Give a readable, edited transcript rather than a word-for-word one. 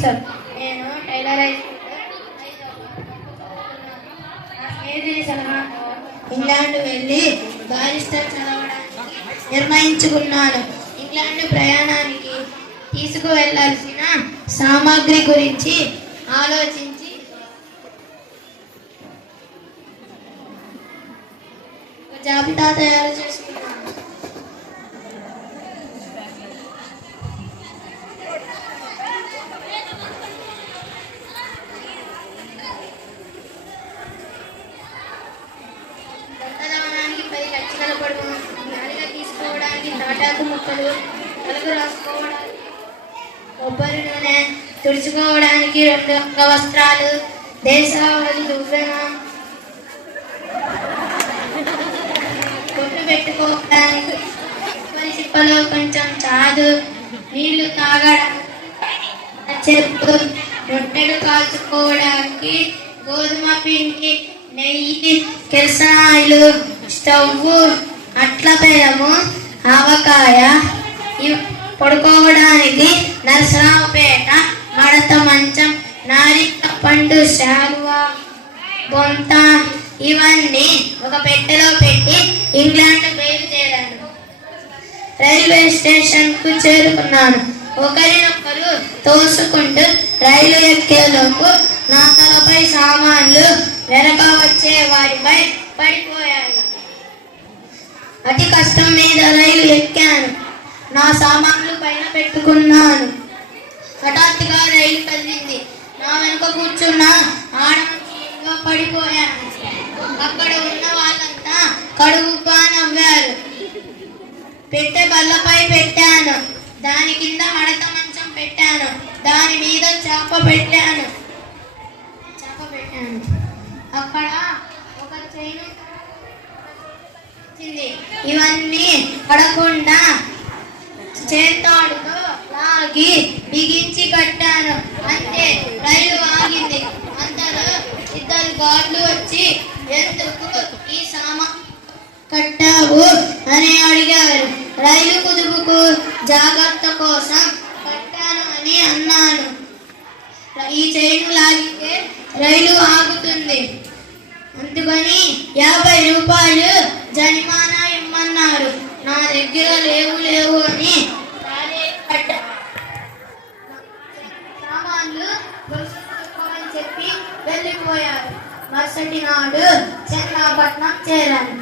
Officer. నేను tailor high school నా స్నేహితుడి సలహాతో ఇంగ్లాండ్ వెళ్ళి బారిస్టర్ చదవడానికి నిర్ణయించుకున్నాను. ఇంగ్లాండ్ ప్రయాణానికి తీసుకువెళ్లాల్సిన సామాగ్రి గురించి ఆలోచించి జాబితా తయారు చేసుకున్నాను. దండదానానికి 10 లక్షల పొడవు, నాలుగ తీసుకోవడానికి తాటాకు ముక్కలు, నలుగు రాసుకోవడానికి కొబ్బరి నూనె, తుడుచుకోవడానికి 2 అంగవస్త్రాలు, దేశావళి దువ్వెన, బొట్టు పెట్టుకోవడానికి కొబ్బరి చిప్పలో కొంచెం చాదు, నీళ్లు తాగడానికి చెరుకు, రొట్టెలు కాల్చుకోవడానికి గోధుమ పిండి, నెయ్యి, కిరసనాయిలు, స్టవ్, అట్ల బెల్లము, ఆవకాయ, పడుకోవడానికి నరసరావుపేట మడత మంచం, నారిక పండు శాలువా, బొంత ఇవన్నీ ఒక పెట్టెలో పెట్టి ఇంగ్లాండ్ బయలుదేరాను. రైల్వే స్టేషన్ కు చేరుకున్నాను. ఒకరినొకరు తోసుకుంటూ రైలు ఎక్కేలోపు నా తలపై సామాన్లు వెనక వచ్చే వారిపై పడిపోయాయి. అతి కష్టం మీద రైలు ఎక్కాను. నా సామాన్లు పైన పెట్టుకున్నాను. హఠాత్తుగా రైలు కదిలింది. నా వెనుక కూర్చున్న ఆడమనిషిగా పడిపోయాను. అక్కడ ఉన్న వాళ్ళంతా కడుపుగా నవ్వారు. పెట్టె బల్లపై పెట్టాను. దాని కింద మడత మంచం పెట్టాను. దాని మీద చాప పెట్టాను. అక్కడ ఒక చైను ఇవన్నీ పడకుండా చేతాడుతో లాగి బిగించి కట్టాను. అంతే, రైలు ఆగింది. అంతలో 2 గార్డులు వచ్చి ఎందుకు ఈ సామాన్ కట్టావు అని అడిగారు. రైలు కుదుపుకు జాగ్రత్త కోసం కట్టాను అని అన్నాను. ఈ చైను లాగితే రైలు ఆగుతుంది, అందుకని 50 రూపాయలు జరిమానా ఇమ్మన్నారు. నా దగ్గర లేవు అని సామాన్లు చెప్పి వెళ్ళిపోయారు. మరుసటి నాడు చెన్నపట్నం చేరాను.